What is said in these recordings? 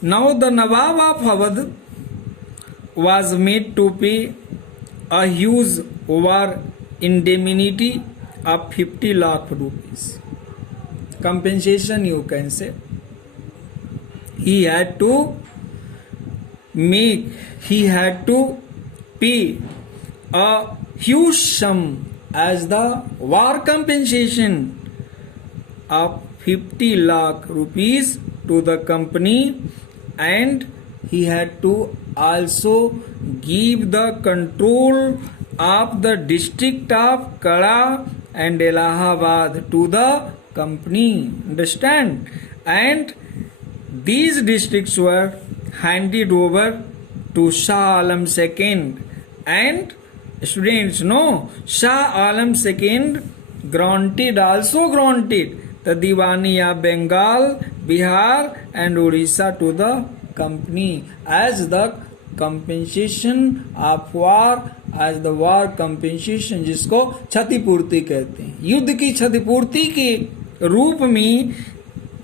Now the Nawab of Awadh was made to pay a huge war indemnity of 50 lakh rupees. Compensation, you can say. He had to pay a huge sum as the war compensation of 50 lakh rupees to the company, and he had to also give the control of the district of Kara and Allahabad to the company. Understand? And these districts were handed over to Shah Alam II, and students know Shah Alam II granted the Diwani of Bengal, Bihar and Orissa to the company as the compensation of war, as the war compensation, जिसको क्षतिपूर्ति कहते हैं. युद्ध की क्षतिपूर्ति के रूप में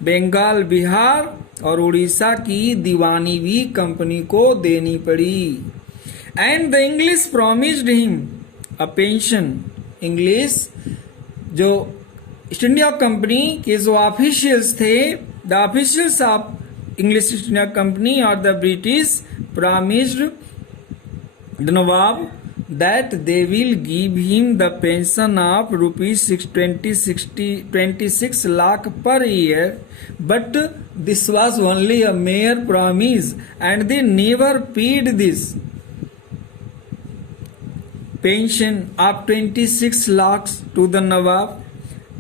बंगाल, बिहार और उड़ीसा की दीवानी भी कंपनी को देनी पड़ी. And the English promised him a pension. English जो ईस्ट इंडिया कंपनी के जो ऑफिशियल्स थे, the officials of English East India Company or the British promised the Nawab that they will give him the pension of rupees 26 lakh per year, but this was only a mere promise and they never paid this pension of 26 lakhs to the Nawab.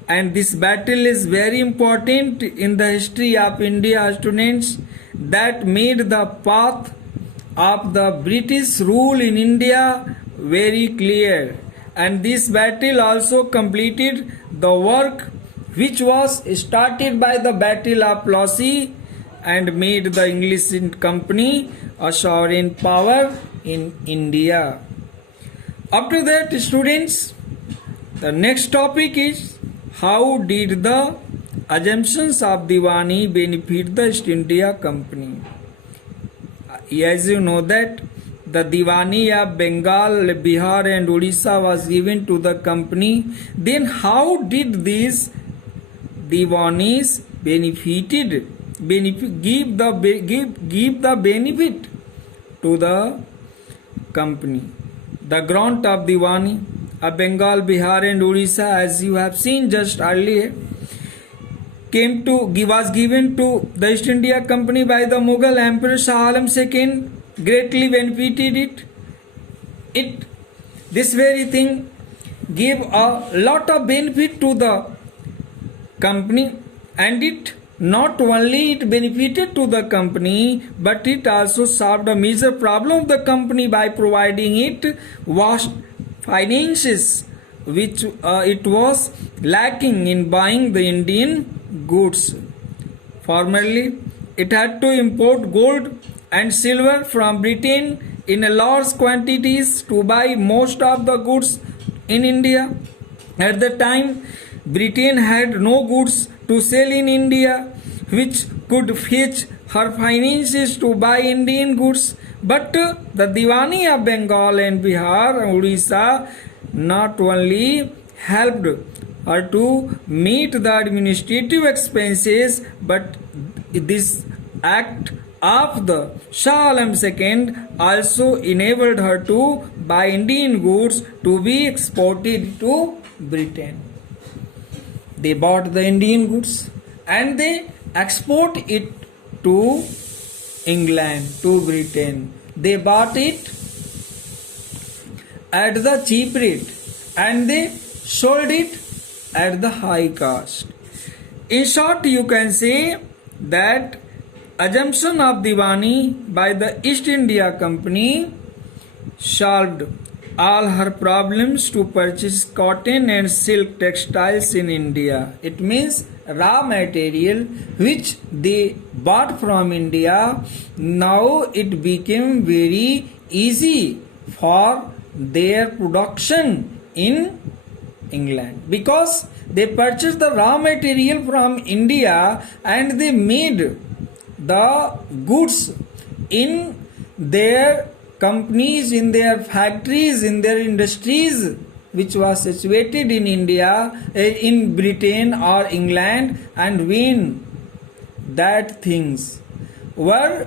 And this battle is very important in the history of India, students, that made the path of the British rule in India very clear. And this battle also completed the work which was started by the Battle of Plassey and made the English Company a sovereign power in India. After that, students, the next topic is how did the assumptions of Diwani benefit the East India Company? As you know that the Diwani of Bengal, Bihar and Orissa was given to the company. Then how did these Diwanis give the benefit to the company? The grant of Diwani of Bengal, Bihar and Orissa, as you have seen just earlier, was given to the East India Company by the Mughal Emperor Shah Alam II, greatly benefited it. This very thing gave a lot of benefit to the company, and it not only it benefited to the company, but it also solved a major problem of the company by providing it vast finances which it was lacking in buying the Indian goods. Formerly, it had to import gold and silver from Britain in a large quantities to buy most of the goods in India. At the time, Britain had no goods to sell in India which could fetch her finances to buy Indian goods. But the Diwani of Bengal and Bihar and Orissa not only helped her to meet the administrative expenses, but this act of the Shah Alam II also enabled her to buy Indian goods to be exported to Britain. They bought the Indian goods and they export it to England, to Britain. They bought it at the cheap rate and they sold it at the high cost. In short, you can say that assumption of Diwani by the East India Company solved all her problems to purchase cotton and silk textiles in India. It means raw material which they bought from India, now it became very easy for their production in England, because they purchased the raw material from India and they made the goods in their companies, in their factories, in their industries, which was situated in India, in Britain or England, and when that things were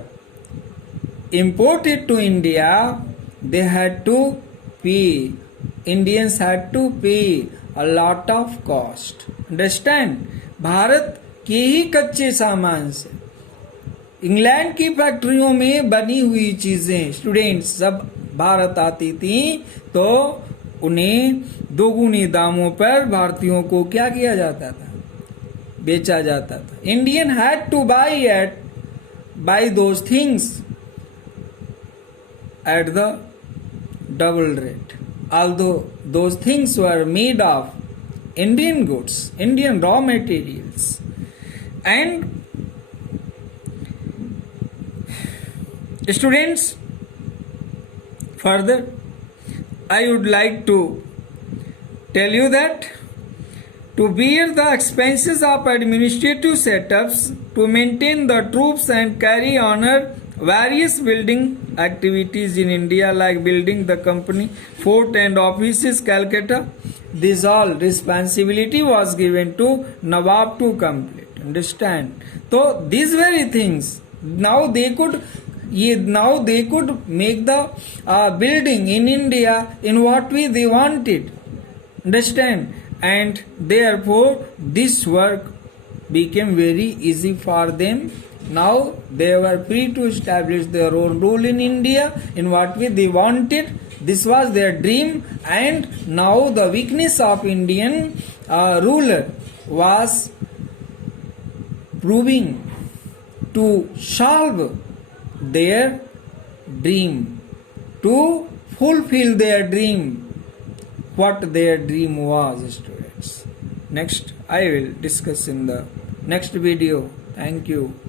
imported to India, they had to pay. Indians had to pay a lot of cost. Understand? Bharat के ही कच्चे सामान से England की फैक्ट्रियों में बनी हुई चीजें स्टूडेंट्स जब भारत आती थी तो उन्हें दोगुने दामों पर भारतीयों को क्या किया जाता था, बेचा जाता था. Indian had two by those things at the double rate, although those things were made of Indian goods, Indian raw materials. And students, further I would like to tell you that to bear the expenses of administrative setups, to maintain the troops and carry on various building activities in India like building the company fort and offices Calcutta, this all responsibility was given to Nawab to complete. Understand? So these very things now they could make the building in India in what way they wanted. Understand? And therefore this work became very easy for them. Now they were free to establish their own rule in India in what way they wanted. This was their dream, and now the weakness of Indian ruler was proving to solve their dream, to fulfill their dream. What their dream was, students. Next I will discuss in the next video. Thank you.